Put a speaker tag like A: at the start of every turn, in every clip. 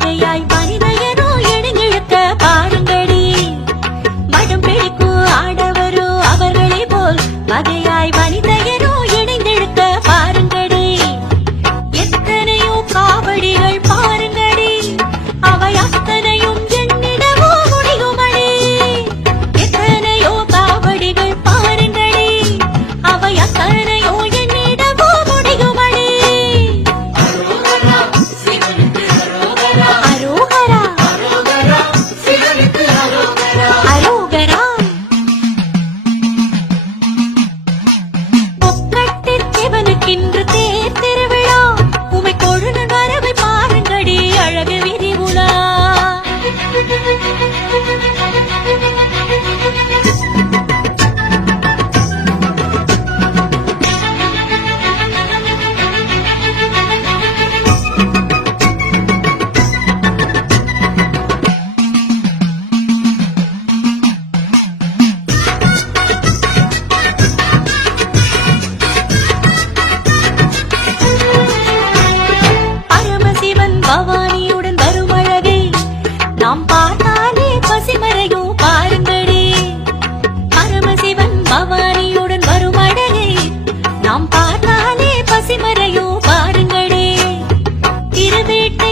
A: Cái வீட்டு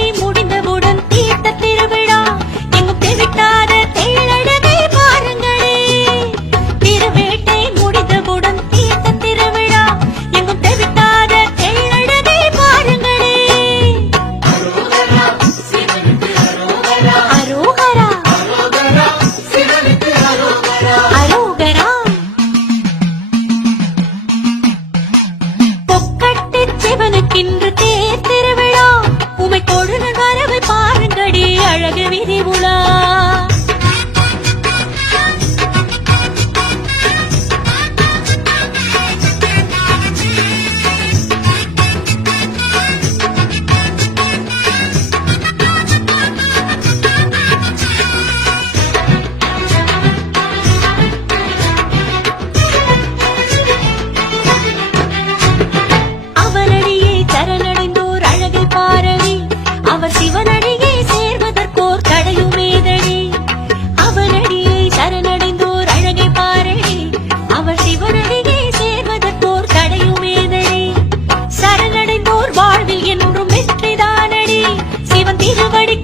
A: படி